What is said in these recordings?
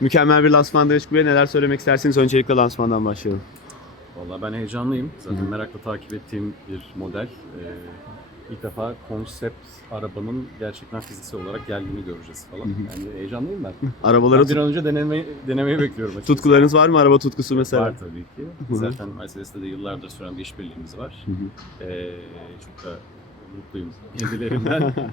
Mükemmel bir lansmanda Işık Bey neler söylemek istersiniz? Öncelikle lansmandan başlayalım. Vallahi ben heyecanlıyım. Zaten merakla takip ettiğim bir model. Ee, ilk defa konsept arabanın gerçekten fiziksel olarak geldiğini göreceğiz falan. Yani heyecanlıyım ben. Arabaları Ben bir an önce denemeyi, denemeyi bekliyorum açıkçası. tutkularınız var mı? Araba tutkusu mesela. Var tabii ki. hı. Zaten Mercedes'te de yıllardır süren bir işbirliğimiz var. Ee, çok da mutluyum kendilerinden.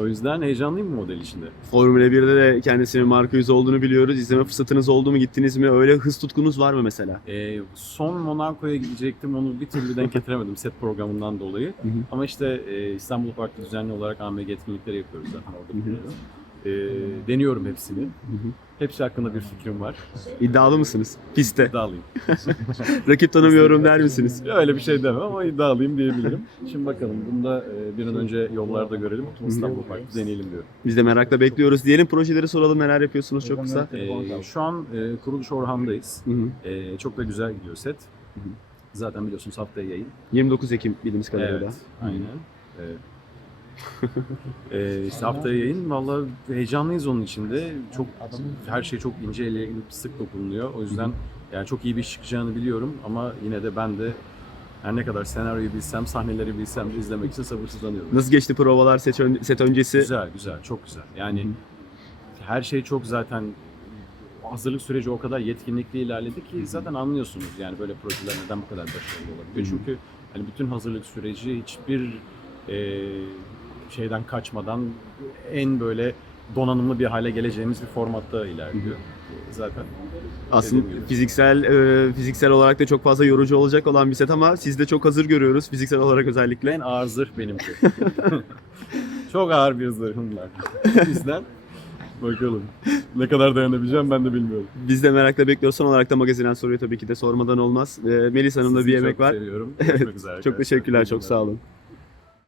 o yüzden heyecanlıyım bu model içinde. Formula 1'de de kendisinin marka yüzü olduğunu biliyoruz. İzleme fırsatınız oldu mu? Gittiniz mi? Öyle hız tutkunuz var mı mesela? Ee, son Monaco'ya gidecektim. Onu bir türlü denk getiremedim set programından dolayı. Ama işte e, İstanbul Park'ta düzenli olarak AMG etkinlikleri yapıyoruz zaten orada Ee, deniyorum hepsini. Hepsi hakkında bir fikrim var. İddialı mısınız? Pistte. İddialıyım. Rakip tanımıyorum der misiniz? Öyle bir şey demem ama iddialıyım diyebilirim. Şimdi bakalım bunu da e, bir an önce yollarda görelim. İstanbul Park'ta deneyelim diyorum. Biz de merakla bekliyoruz. Diyelim projeleri soralım. Neler yapıyorsunuz çok kısa. Ee, şu an e, kuruluş Orhan'dayız. Hı hı. E, çok da güzel gidiyor set. Zaten biliyorsunuz haftaya yayın. 29 Ekim bildiğimiz kadarıyla. Evet, aynen. Evet. Ee, işte haftaya yayın. Valla heyecanlıyız onun içinde. Çok her şey çok ince ele sık dokunuyor. O yüzden yani çok iyi bir iş çıkacağını biliyorum ama yine de ben de her ne kadar senaryoyu bilsem, sahneleri bilsem de izlemek için sabırsızlanıyorum. Nasıl geçti provalar set, ön- set öncesi? Güzel, güzel, çok güzel. Yani her şey çok zaten hazırlık süreci o kadar yetkinlikli ilerledi ki zaten anlıyorsunuz yani böyle projeler neden bu kadar başarılı olabiliyor. Çünkü hani bütün hazırlık süreci hiçbir e, şeyden kaçmadan en böyle donanımlı bir hale geleceğimiz bir formatta ilerliyor. Zaten Aslında fiziksel e, fiziksel olarak da çok fazla yorucu olacak olan bir set ama siz de çok hazır görüyoruz fiziksel olarak özellikle. en ağır zırh benimki. çok ağır bir zırhım var. Bizden bakalım. Ne kadar dayanabileceğim ben de bilmiyorum. Biz de merakla bekliyoruz. Son olarak da magazinen soruyu tabii ki de sormadan olmaz. E, Melis Hanım'da bir yemek çok var. seviyorum. Üzere Çok arkadaşlar. teşekkürler, çok sağ olun.